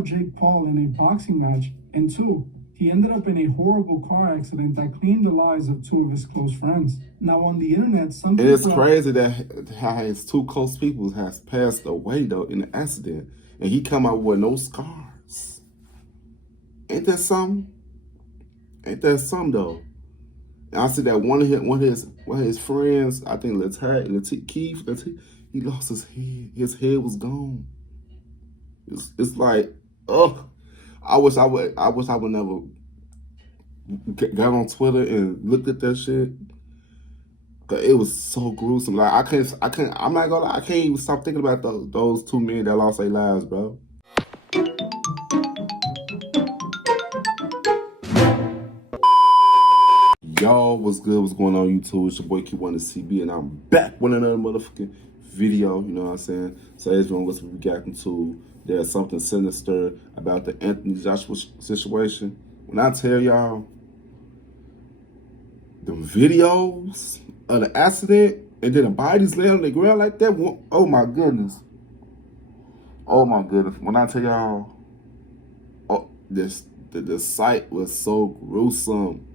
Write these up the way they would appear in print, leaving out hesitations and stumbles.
Jake Paul in a boxing match, and two, he ended up in a horrible car accident that claimed the lives of two of his close friends. Now on the internet, some people... It's crazy that how his two close people has passed away though in the accident, and he come out with no scars. Ain't that something? Ain't that something though? And I see that one of his friends, I think Keith, he lost his head. His head was gone. It's like, oh, I wish I would never got on Twitter and looked at that shit. Cause it was so gruesome. Like I'm not gonna lie, I can't even stop thinking about those two men that lost their lives, bro. Y'all, what's good? What's going on YouTube? It's your boy Kewonis CB, and I'm back with another motherfucking video. You know what I'm saying? So as you know, what we got into, there's something sinister about the Anthony Joshua situation. When I tell y'all, the videos of the accident and then the bodies laying on the ground like that, oh my goodness. Oh my goodness. When I tell y'all, oh, the sight was so gruesome.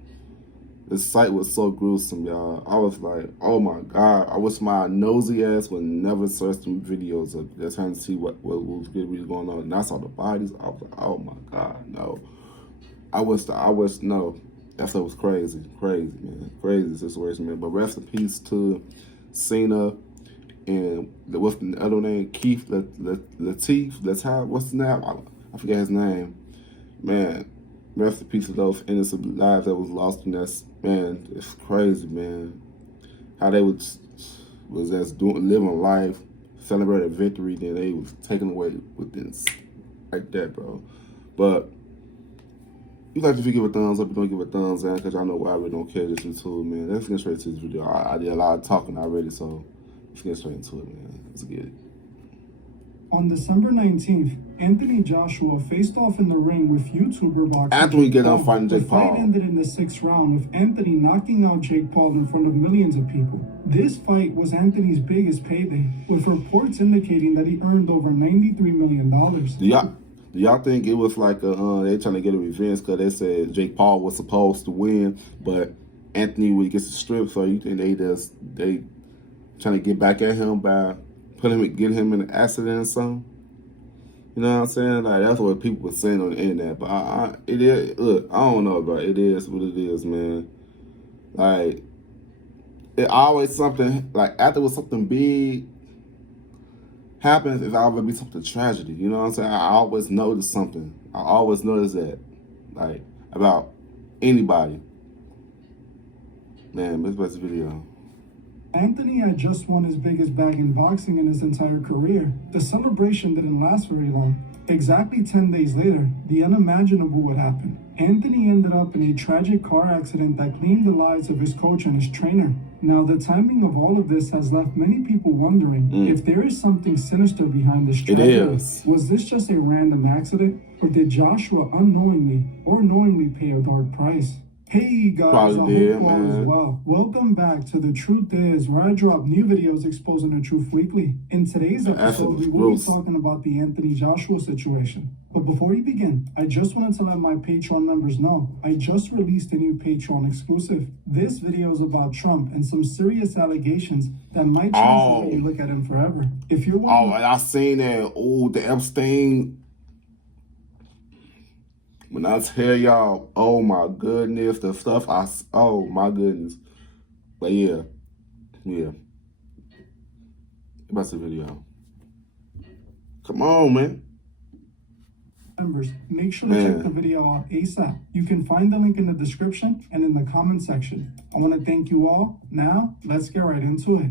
The sight was so gruesome, y'all. I was like, oh my God. I wish my nosy ass would never search some videos of that, trying to see what was really going on. And I saw the bodies. I was like, oh my God, no. I wish, no. That stuff was crazy, man. Crazy situation, man. But rest in peace to Cena and what's the other name? Keith Latif. What's the name? I forget his name. Man, rest in peace to those innocent lives that was lost in that. Man, it's crazy, man. How they was just living life, celebrating victory, then they was taken away with this like that, bro. But you like if you give a thumbs up, you don't give a thumbs down, because I know why I really don't care this YouTube, man. Let's get straight to this video. I did a lot of talking already, so let's get straight into it, man. Let's get it. On December 19th, Anthony Joshua faced off in the ring with YouTuber boxer after we get on fighting Jake Paul. The fight ended in the 6th round with Anthony knocking out Jake Paul in front of millions of people. This fight was Anthony's biggest payday, with reports indicating that he earned over $93 million. Do y'all think it was like they trying to get a revenge because they said Jake Paul was supposed to win, but Anthony would get the strip? So you think they trying to get back at him by getting him in an accident or something? You know what I'm saying? Like, that's what people were saying on the internet. But it is, look, I don't know, bro. It is what it is, man. Like, it always something, like, after was something big happens, it's always be something tragedy. You know what I'm saying? I always notice something. I always notice that, like, about anybody. Man, let's watch the video. Anthony had just won his biggest bag in boxing in his entire career. The celebration didn't last very long. Exactly 10 days later, the unimaginable would happen. Anthony ended up in a tragic car accident that claimed the lives of his coach and his trainer. Now, the timing of all of this has left many people wondering if there is something sinister behind this tragedy. It is. Was this just a random accident, or did Joshua unknowingly or knowingly pay a dark price? Hey guys, I hope you all as well. Welcome back to The Truth Is, where I drop new videos exposing the truth weekly. In today's episode, we will be talking about the Anthony Joshua situation. But before we begin, I just wanted to let my Patreon members know, I just released a new Patreon exclusive. This video is about Trump and some serious allegations that might change the way you look at him forever. If you're wondering... I seen that. Oh, the Epstein... When I tell y'all, oh my goodness, the stuff oh my goodness. But yeah. About the video. Come on, man. Members, make sure to check the video out ASAP. You can find the link in the description and in the comment section. I want to thank you all. Now, let's get right into it.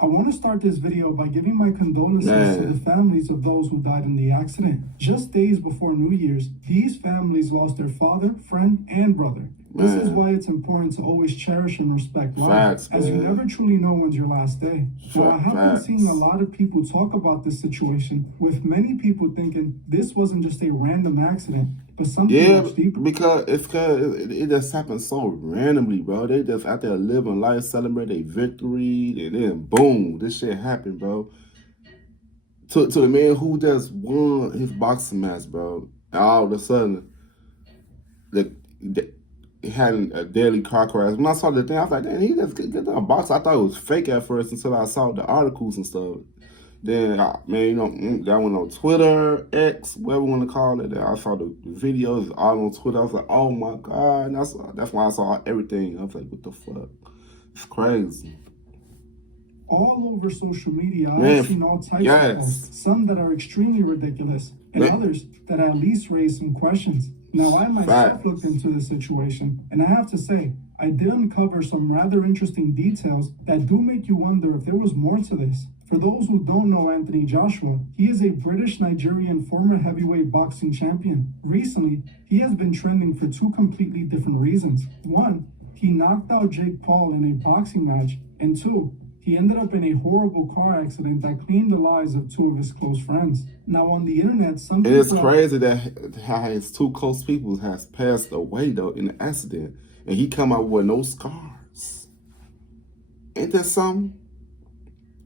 I want to start this video by giving my condolences to the families of those who died in the accident. Just days before New Year's, these families lost their father, friend, and brother. This is why it's important to always cherish and respect life, as you never truly know when's your last day. Now, I have been seeing a lot of people talk about this situation, with many people thinking this wasn't just a random accident, but something much deeper. Because it just happened so randomly, bro. They just out there living life, celebrating their victory, and then boom, this shit happened, bro. to the man who just won his boxing match, bro. And all of a sudden, he had a deadly car crash. When I saw the thing, I was like, damn, he just get done boxing. I thought it was fake at first until I saw the articles and stuff. Then, man, you know, I went on Twitter, X, whatever you want to call it. Then I saw the videos all on Twitter. I was like, oh my God. And that's why I saw everything. I was like, what the fuck? It's crazy. All over social media, I've seen all types of posts, some that are extremely ridiculous, and others that at least raise some questions. Now, I myself looked into the situation, and I have to say, I did uncover some rather interesting details that do make you wonder if there was more to this. For those who don't know Anthony Joshua, he is a British-Nigerian former heavyweight boxing champion. Recently, he has been trending for two completely different reasons. One, he knocked out Jake Paul in a boxing match, and two, he ended up in a horrible car accident that claimed the lives of two of his close friends. Now, on the internet, some people... It's crazy that how his two close people has passed away, though, in the accident. And he come out with no scars. Ain't that something?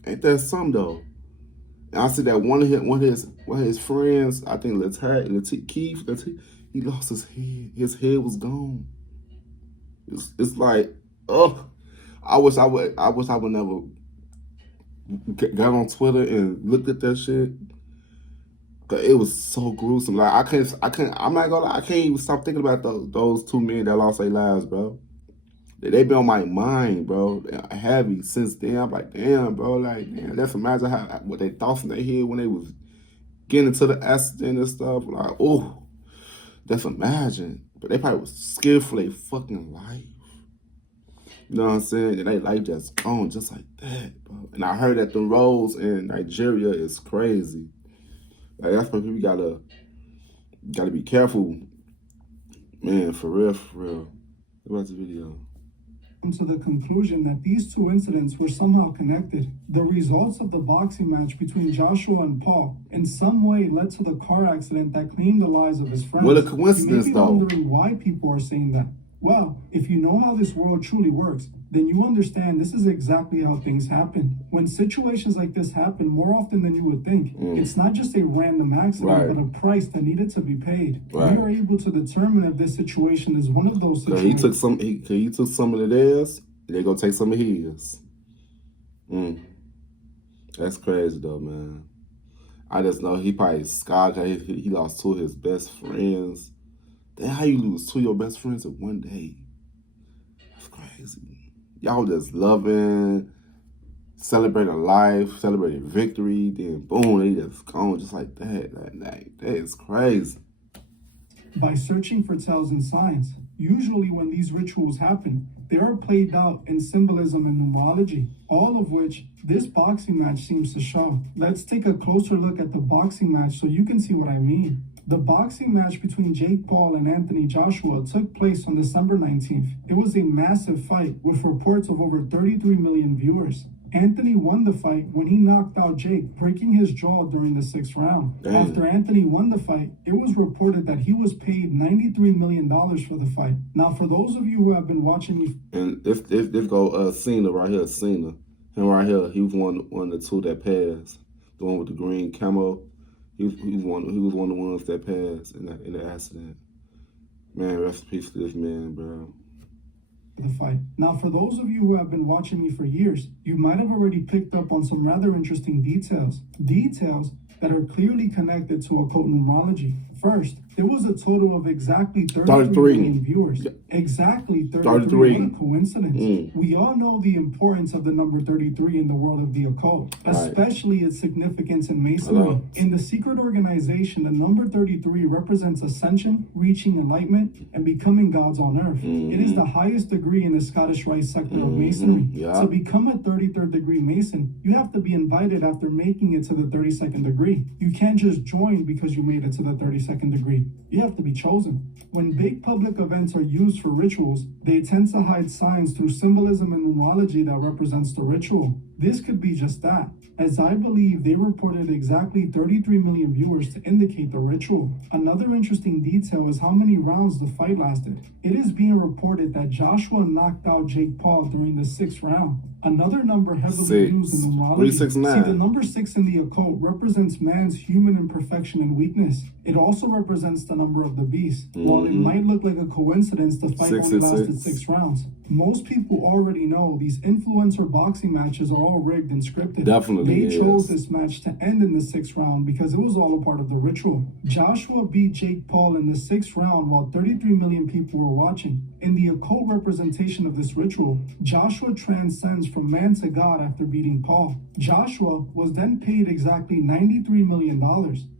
Ain't that something, though? And I see that one of his friends, I think Keith, he lost his head. His head was gone. It's like, oh... I wish I would never got on Twitter and looked at that shit. Cause it was so gruesome. Like I'm not gonna lie, I can't even stop thinking about those two men that lost their lives, bro. They been on my mind, bro. They're heavy since then. I'm like, damn, bro. Like, damn, let's imagine what they thought in their head when they was getting into the accident and stuff. Like, oh, let's imagine. But they probably was scared for their fucking life. You know what I'm saying? And they life just gone just like that, bro. And I heard that the roads in Nigeria is crazy. Like, that's why people gotta be careful. Man, for real, for real. Watch the video. To the conclusion that these two incidents were somehow connected. The results of the boxing match between Joshua and Paul in some way led to the car accident that claimed the lives of his friends. What a coincidence, you may be wondering why people are saying that. Well, if you know how this world truly works, then you understand this is exactly how things happen. When situations like this happen more often than you would think, it's not just a random accident, but a price that needed to be paid. Right. We are able to determine if this situation is one of those situations. He took some of theirs, they're going to take some of his. That's crazy, though, man. I just know he probably scarred. He lost two of his best friends. Then how you lose two of your best friends in one day? That's crazy. Y'all just loving, celebrating life, celebrating victory, then boom, they just gone just like that. That is crazy. By searching for tells and signs, usually when these rituals happen, they are played out in symbolism and numerology, all of which this boxing match seems to show. Let's take a closer look at the boxing match so you can see what I mean. The boxing match between Jake Paul and Anthony Joshua took place on December 19th. It was a massive fight with reports of over 33 million viewers. Anthony won the fight when he knocked out Jake, breaking his jaw during the 6th round. Damn. After Anthony won the fight, it was reported that he was paid $93 million for the fight. Now, for those of you who have been watching me... And this go Cena right here, Cena. Him right here, he was one of the two that passed. The one with the green camo. He was one of the ones that passed in the accident. Man, rest in peace to this man, bro. The fight. Now, for those of you who have been watching me for years, you might have already picked up on some rather interesting details. Details that are clearly connected to occult numerology. First, there was a total of exactly 33 million viewers. Yeah. Exactly 33. What a coincidence. We all know the importance of the number 33 in the world of the occult, especially its significance in Masonry. In the secret organization, the number 33 represents ascension, reaching enlightenment, and becoming gods on earth. It is the highest degree in the Scottish Rite sector of Masonry. To become a 33rd degree Mason, you have to be invited after making it to the 32nd degree. You can't just join because you made it to the 32nd degree. You have to be chosen. When big public events are used for rituals, they tend to hide signs through symbolism and numerology that represents the ritual. This could be just that, as I believe they reported exactly 33 million viewers to indicate the ritual. Another interesting detail is how many rounds the fight lasted. It is being reported that Joshua knocked out Jake Paul during the 6th round. Another number heavily Six. used in numerology. 369. See, the number 6 in the occult represents man's human imperfection and weakness. It also represents the number of the beast. While it might look like a coincidence, the fight only lasted 6 rounds. Most people already know these influencer boxing matches are all rigged and scripted. Definitely. They chose this match to end in the 6th round because it was all a part of the ritual. Joshua beat Jake Paul in the 6th round while 33 million people were watching. In the occult representation of this ritual, Joshua transcends from man to God after beating Paul. Joshua was then paid exactly $93 million,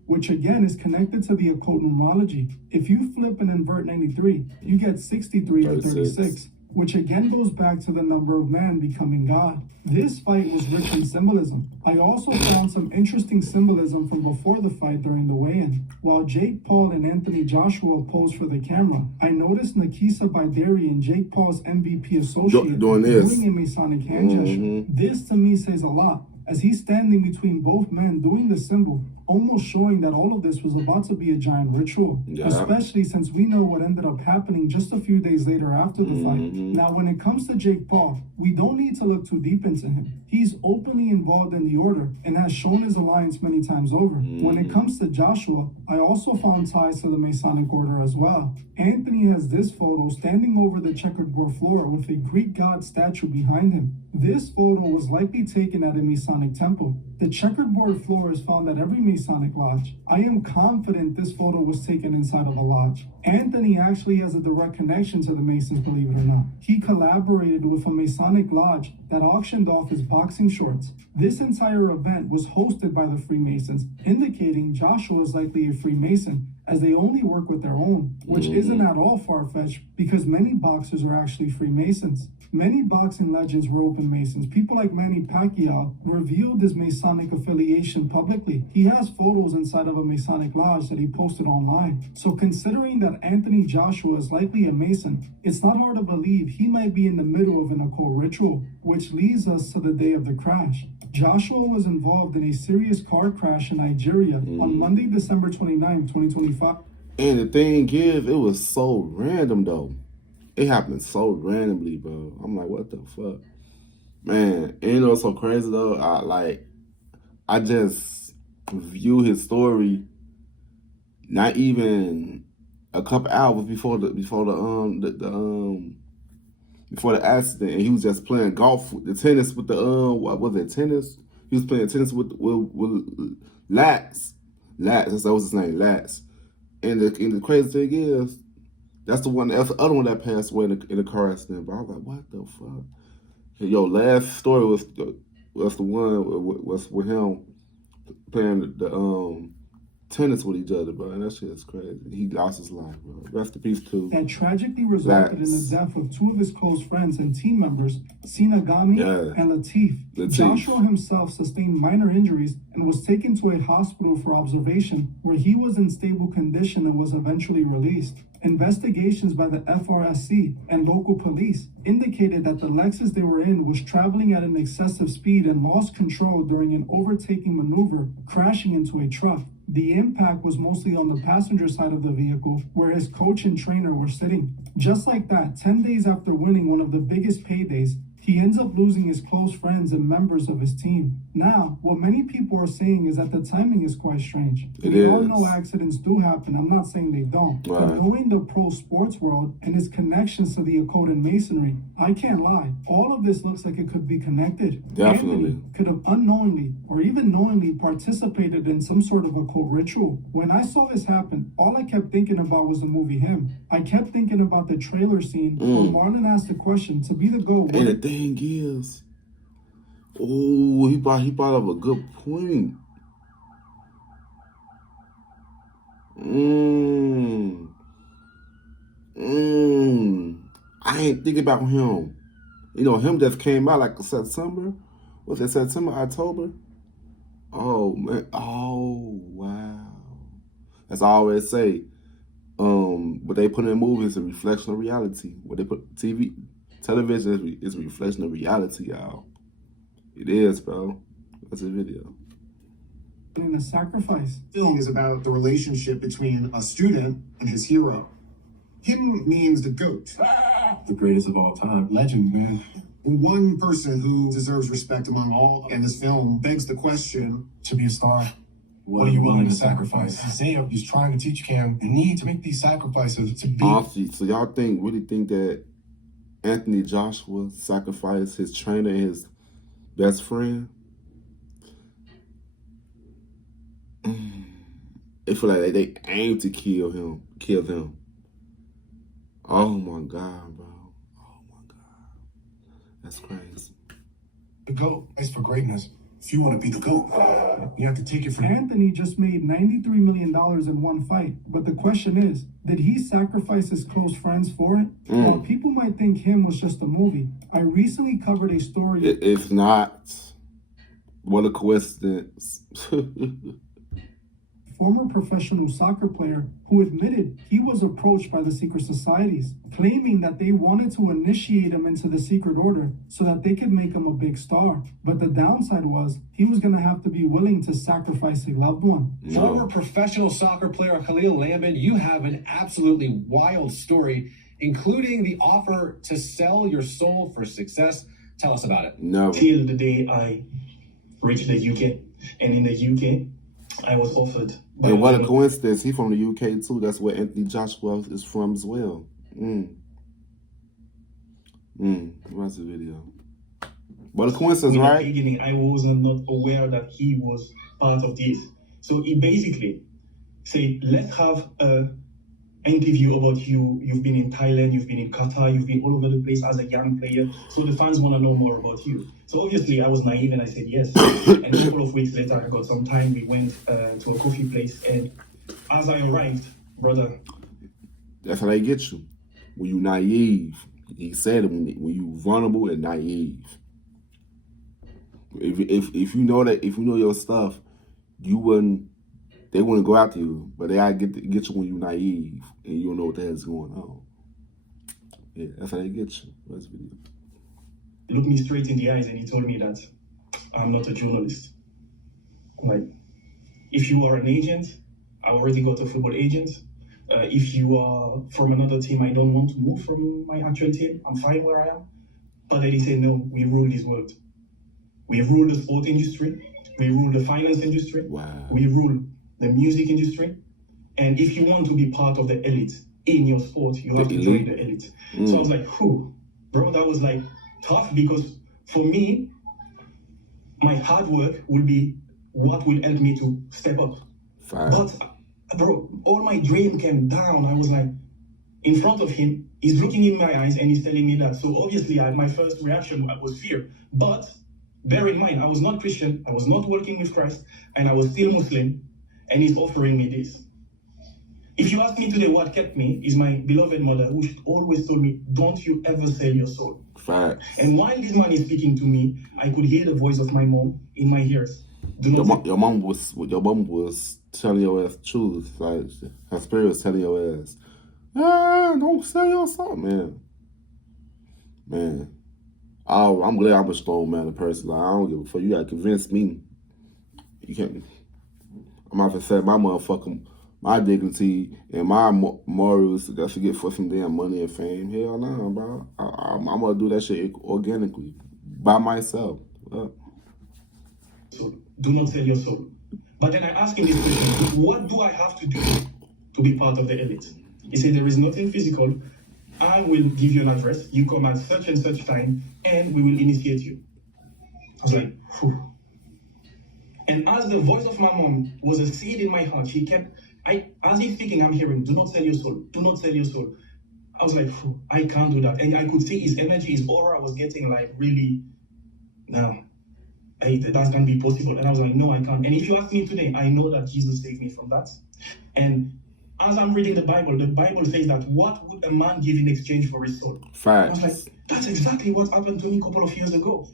which again is connected to the occult numerology. If you flip and invert 93, you get 63 to 36. Which again goes back to the number of man becoming God. This fight was rich in symbolism. I also found some interesting symbolism from before the fight during the weigh-in. While Jake Paul and Anthony Joshua posed for the camera, I noticed Nakisa Baidari and Jake Paul's MVP associate doing a Masonic hand gesture. This to me says a lot, as he's standing between both men doing the symbol, almost showing that all of this was about to be a giant ritual, especially since we know what ended up happening just a few days later after the fight. Now, when it comes to Jake Paul, we don't need to look too deep into him. He's openly involved in the order and has shown his alliance many times over. When it comes to Joshua, I also found ties to the Masonic order as well. Anthony has this photo standing over the checkerboard floor with a Greek god statue behind him. This photo was likely taken at a Masonic temple. The checkerboard floor is found at every Masonic lodge. I am confident this photo was taken inside of a lodge. Anthony actually has a direct connection to the Masons, believe it or not. He collaborated with a Masonic lodge that auctioned off his boxing shorts. This entire event was hosted by the Freemasons, indicating Joshua is likely a Freemason, as they only work with their own, which isn't at all far-fetched because many boxers are actually Freemasons. Many boxing legends were open Masons. People like Manny Pacquiao revealed his Masonic affiliation publicly. He has photos inside of a Masonic lodge that he posted online. So considering that Anthony Joshua is likely a Mason, it's not hard to believe he might be in the middle of an occult ritual, which leads us to the day of the crash. Joshua was involved in a serious car crash in Nigeria on Monday, December 29, 2025. And the thing is, it was so random though. It happened so randomly, bro. I'm like, what the fuck? Man, and you know what's so crazy though? I just view his story not even a couple hours before the accident, and he was just playing golf, the tennis with the what was it, tennis? He was playing tennis with Lats. That was his name, Lats. And the crazy thing is, that's the other one that passed away in a car accident. But I was like, what the fuck? And yo, last story was the one was with him playing the tennis with each other, bro. And that shit is crazy. He lost his life, bro. Rest in peace too. That tragically resulted in the death of 2 of his close friends and team members, Sinagami and Latif. Joshua himself sustained minor injuries and was taken to a hospital for observation, where he was in stable condition and was eventually released. Investigations by the FRSC and local police indicated that the Lexus they were in was traveling at an excessive speed and lost control during an overtaking maneuver, crashing into a truck. The impact was mostly on the passenger side of the vehicle, where his coach and trainer were sitting. Just like that, 10 days after winning one of the biggest paydays, he ends up losing his close friends and members of his team. Now, what many people are saying is that the timing is quite strange. We all know accidents do happen. I'm not saying they don't. But knowing the pro sports world and its connections to the occult and masonry, I can't lie. All of this looks like it could be connected. Definitely. Anthony could have unknowingly or even knowingly participated in some sort of occult ritual. When I saw this happen, all I kept thinking about was the movie Him. I kept thinking about the trailer scene where Marlon asked the question, to be the GOAT. And the thing is, he brought up a good point. I ain't thinking about him. You know, him just came out like September. Was it September, October? Oh man. Oh wow. As I always say, what they put in movies is a reflection of reality. What they put television is a reflection of reality, y'all. It is, bro. That's a video. In a sacrifice. Film is about the relationship between a student and his hero. Him means the GOAT. The greatest of all time. Legend, man. One person who deserves respect among all, and this film begs the question, to be a star, what are you willing to sacrifice? Isaiah is trying to teach Cam, you need to make these sacrifices to be. Honestly, so y'all really think that Anthony Joshua sacrificed his trainer and his best friend? They feel like they aim to kill him. Oh my God, bro. Oh my God. That's crazy. The GOAT is for greatness. If you want to be the GOAT, you have to take it from Anthony just made $93 million in one fight. But the question is, did he sacrifice his close friends for it? While people might think him was just a movie, I recently covered a story. If not, what a coincidence. Former professional soccer player who admitted he was approached by the secret societies, claiming that they wanted to initiate him into the secret order so that they could make him a big star. But the downside was he was going to have to be willing to sacrifice a loved one. Former professional soccer player Khalil Lambin, you have an absolutely wild story, including the offer to sell your soul for success. Tell us about it. No. Till the day I reached the UK, and in the UK, I was offered. And what a coincidence. He's from the UK too. That's where Anthony Joshua is from as well. Watch the video. What a coincidence, in right? the beginning, I was not aware that he was part of this. So he basically said, let's have an interview about you. You've been in Thailand, you've been in Qatar, you've been all over the place as a young player. So the fans want to know more about you. So obviously I was naive and I said yes. And a couple of weeks later, I got some time. We went to a coffee place. And as I arrived, brother. That's how they get you. When you naive. He said it, when you vulnerable and naive. If you know that, if you know your stuff, they wouldn't go after you. But they gotta get you when you naive and you don't know what the hell's going on. Yeah, that's how they get you. Watch the video. He looked me straight in the eyes and he told me that I'm not a journalist. Like, if you are an agent, I already got a football agent. If you are from another team, I don't want to move from my actual team. I'm fine where I am. But then he said, no, we rule this world. We rule the sport industry. We rule the finance industry. Wow. We rule the music industry. And if you want to be part of the elite in your sport, you have to join the elite. So I was like, whew, bro, that was like tough, because for me, my hard work will be what will help me to step up. Fine. But bro, all my dream came down. I was like, in front of him, he's looking in my eyes and he's telling me that. So obviously my first reaction was fear. But bear in mind, I was not Christian, I was not working with Christ, and I was still Muslim, and he's offering me this. If you ask me today what kept me, is my beloved mother, who always told me, don't you ever sell your soul. Fact. And while this man is speaking to me, I could hear the voice of my mom in my ears. Your mom was telling your ass the truth. Like, her spirit was telling your ass, don't sell your soul, man. Man. I'm glad I'm a strong man, a person. Like, I don't give a fuck. You gotta convince me. You can't. I'm about to say my dignity and my morals just to get for some damn money and fame. Hell no, bro. I'm gonna do that shit organically by myself. So do not sell your soul. But then I asked him this question: what do I have to do to be part of the elite? He said, there is nothing physical. I will give you an address. You come at such and such time, and we will initiate you. I was like, whew. And as the voice of my mom was a seed in my heart, she kept, as he's speaking, I'm hearing, do not sell your soul. Do not sell your soul. I was like, phew, I can't do that. And I could see his energy, his aura was getting like really, no, that's going to be possible. And I was like, no, I can't. And if you ask me today, I know that Jesus saved me from that. And as I'm reading the Bible says that what would a man give in exchange for his soul? Facts. I was like, that's exactly what happened to me a couple of years ago.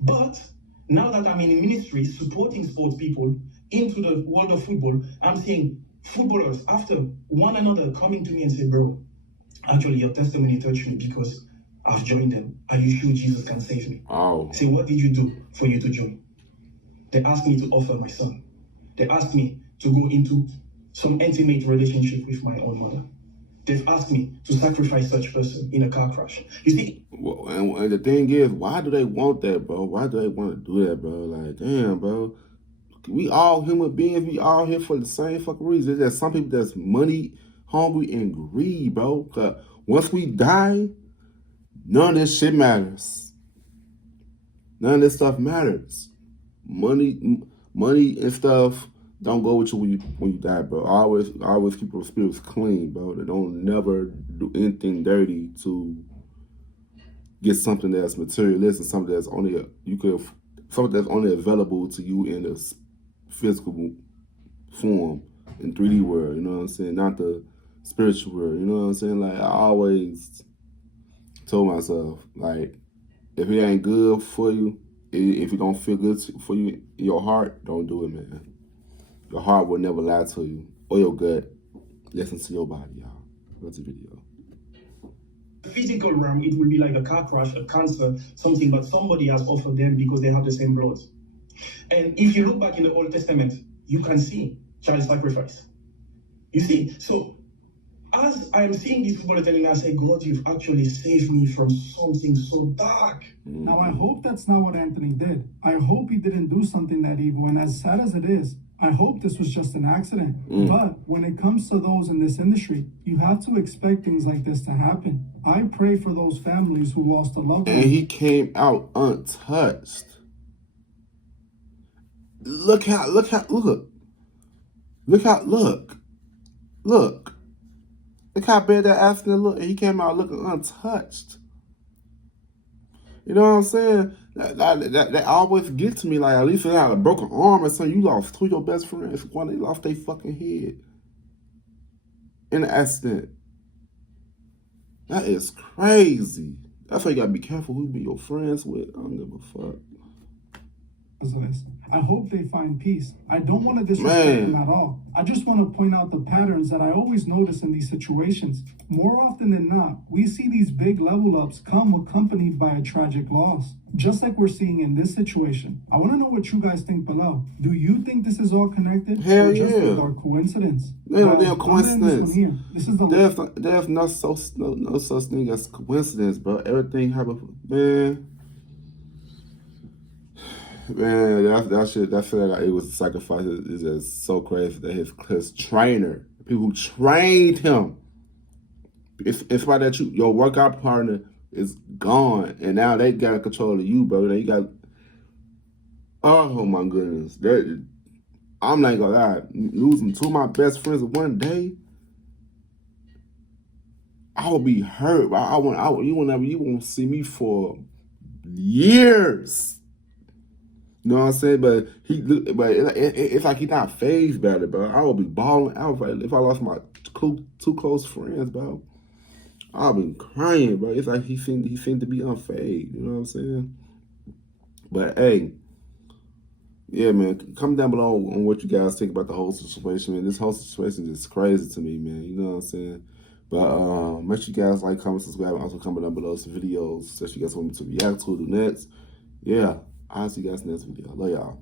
But now that I'm in a ministry supporting sports people into the world of football, I'm seeing footballers after one another coming to me and say, bro, actually your testimony touched me because I've joined them. Are you sure Jesus can save me? Oh. I say, what did you do for you to join? They asked me to offer my son. They asked me to go into some intimate relationship with my own mother. they've asked me to sacrifice such person in a car crash. You see, Well, and the thing is, why do they want that, bro? Why do they want to do that, bro? Like, damn, bro. We all human beings. We all here for the same fucking reason. There's some people that's money hungry and greed, bro. Cause once we die, none of this shit matters. None of this stuff matters. Money and stuff don't go with you when you die, bro. Always keep your spirits clean, bro. They don't never do anything dirty to get something that's materialistic, something that's only available to you in a physical form in 3D world. You know what I'm saying? Not the spiritual world. You know what I'm saying? Like, I always told myself, like, if it ain't good for you, if it don't feel good for you in your heart, don't do it, man. Your heart will never lie to you, or your gut. Listen to your body, y'all. Watch the video. physical realm, it will be like a car crash, a cancer, something, but somebody has offered them because they have the same blood. And if you look back in the Old Testament, you can see child sacrifice. You see, so as I'm seeing these people telling me, I say, God, you've actually saved me from something so dark. Now, I hope that's not what Anthony did. I hope he didn't do something that evil, and as sad as it is, I hope this was just an accident. But when it comes to those in this industry, you have to expect things like this to happen. I pray for those families who lost a loved one. And he came out untouched. Look. Look how bad that accident looked. And he came out looking untouched. You know what I'm saying? That always gets to me. Like, at least they had a broken arm or something. You lost two of your best friends. One, they lost their fucking head in an accident. That is crazy. That's why you gotta be careful who you be your friends with. I don't give a fuck. I hope they find peace. I don't want to disrespect them at all. I just want to point out the patterns that I always notice in these situations. More often than not, we see these big level ups come accompanied by a tragic loss, just like we're seeing in this situation. I want to know what you guys think below. Do you think this is all connected? Hell or just yeah. a coincidence? There's no damn coincidence. This is the There's no such thing as coincidence, bro. Everything happened, man. Man, that shit like it was a sacrifice is just so crazy that his trainer, people who trained him, it's why that your workout partner is gone, and now they got control of you, bro. Now you got, oh my goodness, I'm not gonna lie, losing two of my best friends in one day, I will be hurt. You won't see me for years. You know what I'm saying? But it's like he's not phased about it, bro. I would be balling out if I lost my two close friends, bro. I'll be crying, bro. It's like he seemed to be unfazed. You know what I'm saying? But hey, yeah, man. Comment down below on what you guys think about the whole situation, man. This whole situation is crazy to me, man. You know what I'm saying? But make sure you guys like, comment, subscribe, and also comment down below some videos that you guys want me to react to, do next. Yeah. I'll see you guys in the next video. Love y'all.